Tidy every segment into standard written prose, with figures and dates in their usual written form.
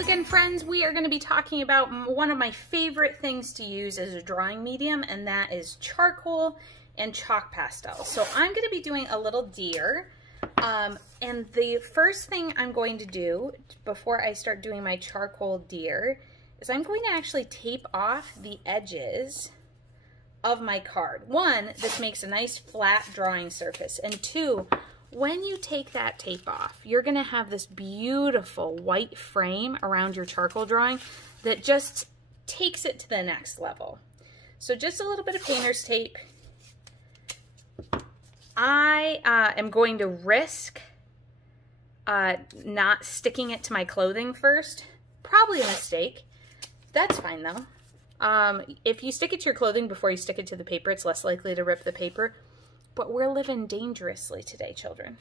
again, friends, we are going to be talking about one of my favorite things to use as a drawing medium, and that is charcoal and chalk pastel. So I'm going to be doing a little deer, and the first thing I'm going to do before I start doing my charcoal deer is I'm going to actually tape off the edges of my card. One, this makes a nice flat drawing surface, and two, when you take that tape off, you're going to have this beautiful white frame around your charcoal drawing that just takes it to the next level. So just a little bit of painter's tape. I am going to risk not sticking it to my clothing first. Probably a mistake. That's fine though. If you stick it to your clothing before you stick it to the paper, it's less likely to rip the paper. But we're living dangerously today, children.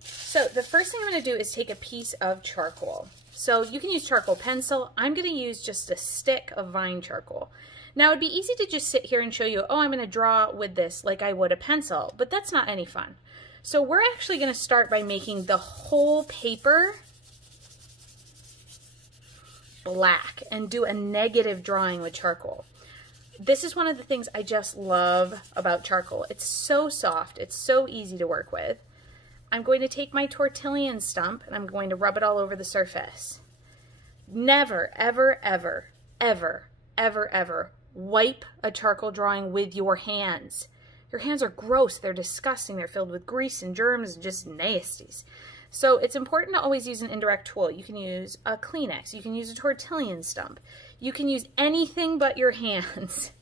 So the first thing I'm going to do is take a piece of charcoal. So you can use charcoal pencil. I'm going to use just a stick of vine charcoal. Now it'd be easy to just sit here and show you, oh, I'm going to draw with this like I would a pencil, but that's not any fun. So we're actually going to start by making the whole paper black and do a negative drawing with charcoal. This is one of the things I just love about charcoal. It's so soft. It's so easy to work with. I'm going to take my tortillon stump and I'm going to rub it all over the surface. Never, ever, ever, ever, ever, ever wipe a charcoal drawing with your hands. Your hands are gross. They're disgusting. They're filled with grease and germs and just nasties. So it's important to always use an indirect tool. You can use a Kleenex. You can use a tortillon stump. You can use anything but your hands.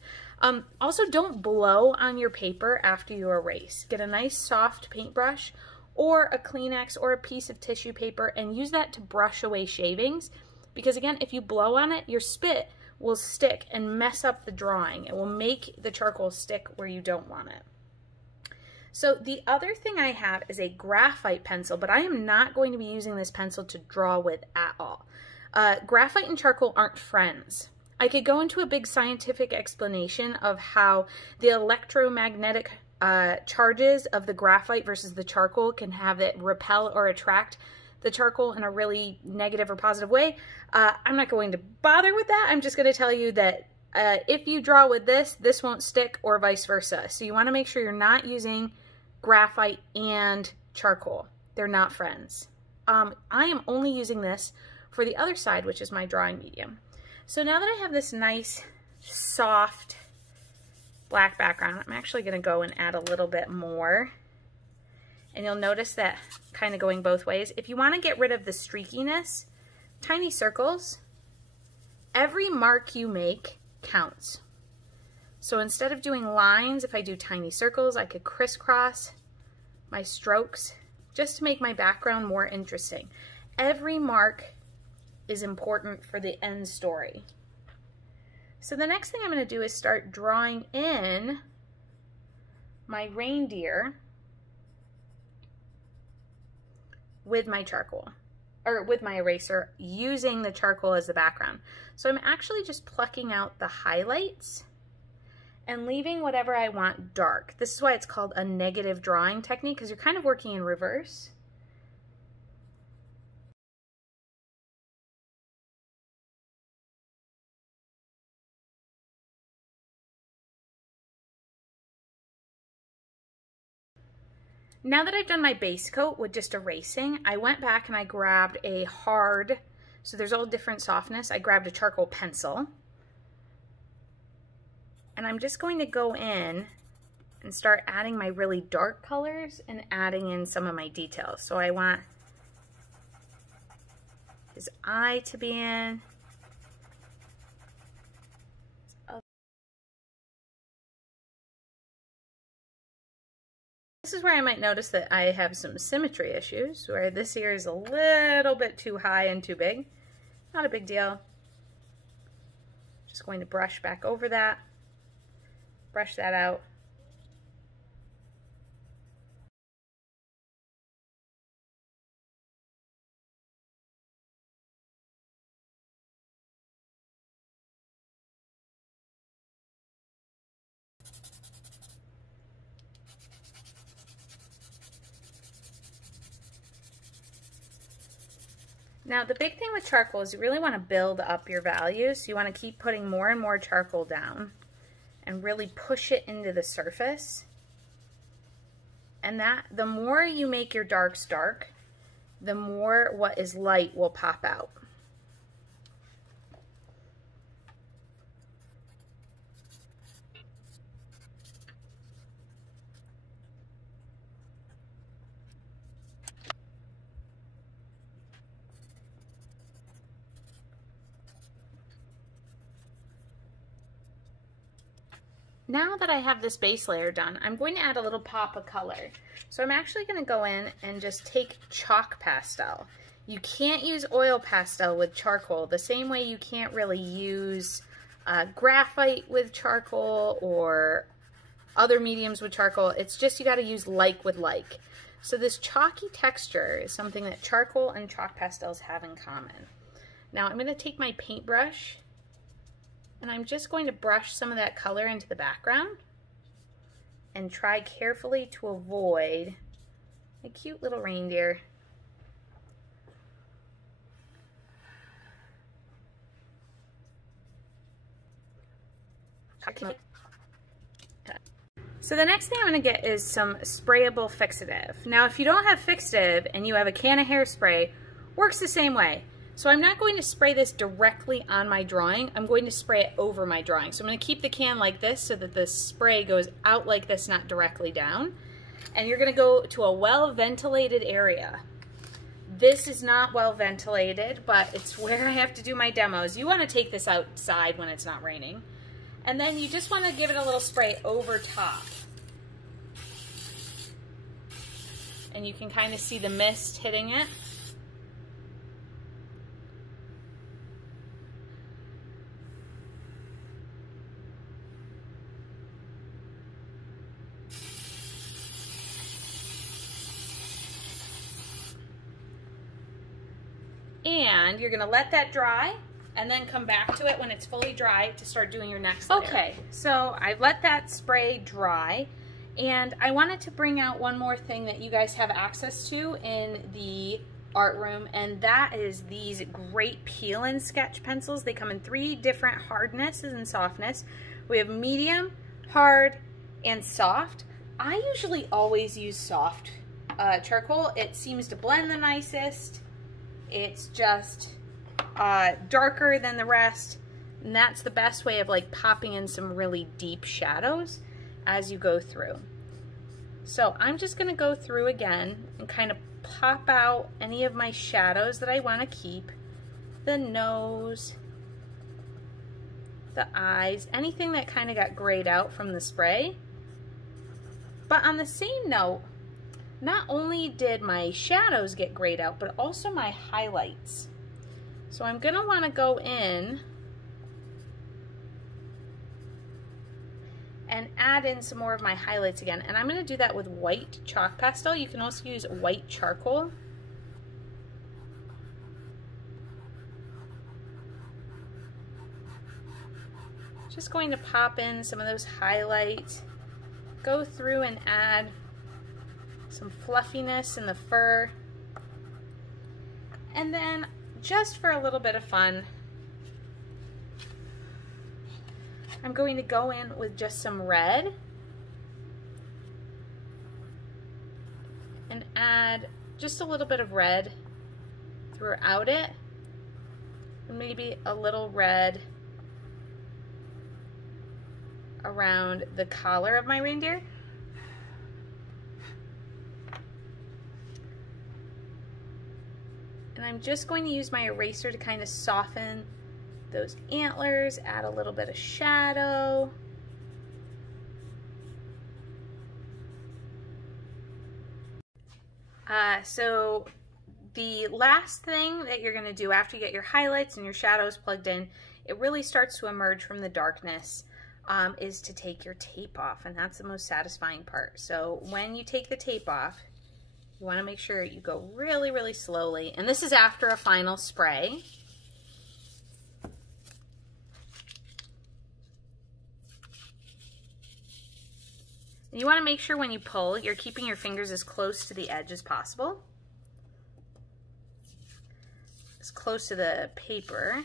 Also, don't blow on your paper after you erase. Get a nice soft paintbrush or a Kleenex or a piece of tissue paper and use that to brush away shavings. Because again, if you blow on it, your spit will stick and mess up the drawing. It will make the charcoal stick where you don't want it. So the other thing I have is a graphite pencil, but I am not going to be using this pencil to draw with at all. Graphite and charcoal aren't friends. I could go into a big scientific explanation of how the electromagnetic charges of the graphite versus the charcoal can have it repel or attract the charcoal in a really negative or positive way. I'm not going to bother with that. I'm just going to tell you that if you draw with this, this won't stick or vice versa. So you want to make sure you're not using graphite and charcoal. They're not friends. I am only using this for the other side, which is my drawing medium. So now that I have this nice, soft black background, I'm actually going to go and add a little bit more. And you'll notice that kind of going both ways. If you want to get rid of the streakiness, tiny circles, every mark you make counts. So instead of doing lines, if I do tiny circles, I could crisscross my strokes just to make my background more interesting. Every mark is important for the end story. So the next thing I'm going to do is start drawing in my reindeer with my charcoal, or with my eraser, using the charcoal as the background. So I'm actually just plucking out the highlights and leaving whatever I want dark. This is why it's called a negative drawing technique, because you're kind of working in reverse. Now that I've done my base coat with just erasing, I went back and I grabbed a hard, so there's all different softness, I grabbed a charcoal pencil. And I'm just going to go in and start adding my really dark colors and adding in some of my details. So I want his eye to be in. This is where I might notice that I have some symmetry issues, where this ear is a little bit too high and too big. Not a big deal. Just going to brush back over that, brush that out. Now the big thing with charcoal is you really want to build up your values. So you want to keep putting more and more charcoal down and really push it into the surface. And that, the more you make your darks dark, the more what is light will pop out. Now that I have this base layer done, I'm going to add a little pop of color. So I'm actually going to go in and just take chalk pastel. You can't use oil pastel with charcoal the same way you can't really use graphite with charcoal or other mediums with charcoal. It's just you got to use like with like. So this chalky texture is something that charcoal and chalk pastels have in common. Now I'm going to take my paintbrush and I'm just going to brush some of that color into the background and try carefully to avoid a cute little reindeer. So the next thing I'm going to get is some sprayable fixative. Now if you don't have fixative and you have a can of hairspray, works the same way. So I'm not going to spray this directly on my drawing, I'm going to spray it over my drawing. So I'm going to keep the can like this so that the spray goes out like this, not directly down. And you're going to go to a well-ventilated area. This is not well ventilated, but it's where I have to do my demos. You want to take this outside when it's not raining. And then you just want to give it a little spray over top. And you can kind of see the mist hitting it. And you're gonna let that dry and then come back to it when it's fully dry to start doing your next layer. Okay, so I've let that spray dry and I wanted to bring out one more thing that you guys have access to in the art room, and that is these great peel and sketch pencils. They come in 3 different hardnesses and softness. We have medium, hard, and soft. I usually always use soft charcoal. It seems to blend the nicest. It's just darker than the rest, and that's the best way of like popping in some really deep shadows as you go through. So I'm just going to go through again and kind of pop out any of my shadows that I want to keep. The nose, the eyes, anything that kind of got grayed out from the spray. But on the same note, not only did my shadows get grayed out, but also my highlights. So I'm going to want to go in and add in some more of my highlights again. And I'm going to do that with white chalk pastel. You can also use white charcoal. Just going to pop in some of those highlights. Go through and add some fluffiness in the fur. And then just for a little bit of fun, I'm going to go in with just some red and add just a little bit of red throughout it, and maybe a little red around the collar of my reindeer. And I'm just going to use my eraser to kind of soften those antlers, add a little bit of shadow. So the last thing that you're going to do after you get your highlights and your shadows plugged in, it really starts to emerge from the darkness, is to take your tape off, and that's the most satisfying part. So when you take the tape off, you want to make sure you go really, really slowly. And this is after a final spray. And you want to make sure when you pull, you're keeping your fingers as close to the edge as possible. As close to the paper.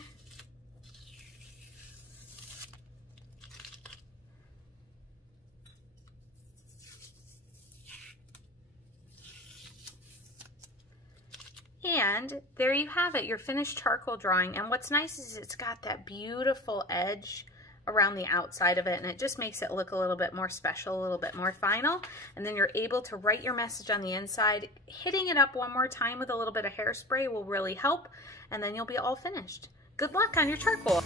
And there you have it, your finished charcoal drawing. And what's nice is it's got that beautiful edge around the outside of it, and it just makes it look a little bit more special, a little bit more final. And then you're able to write your message on the inside. Hitting it up one more time with a little bit of hairspray will really help, and then you'll be all finished. Good luck on your charcoal.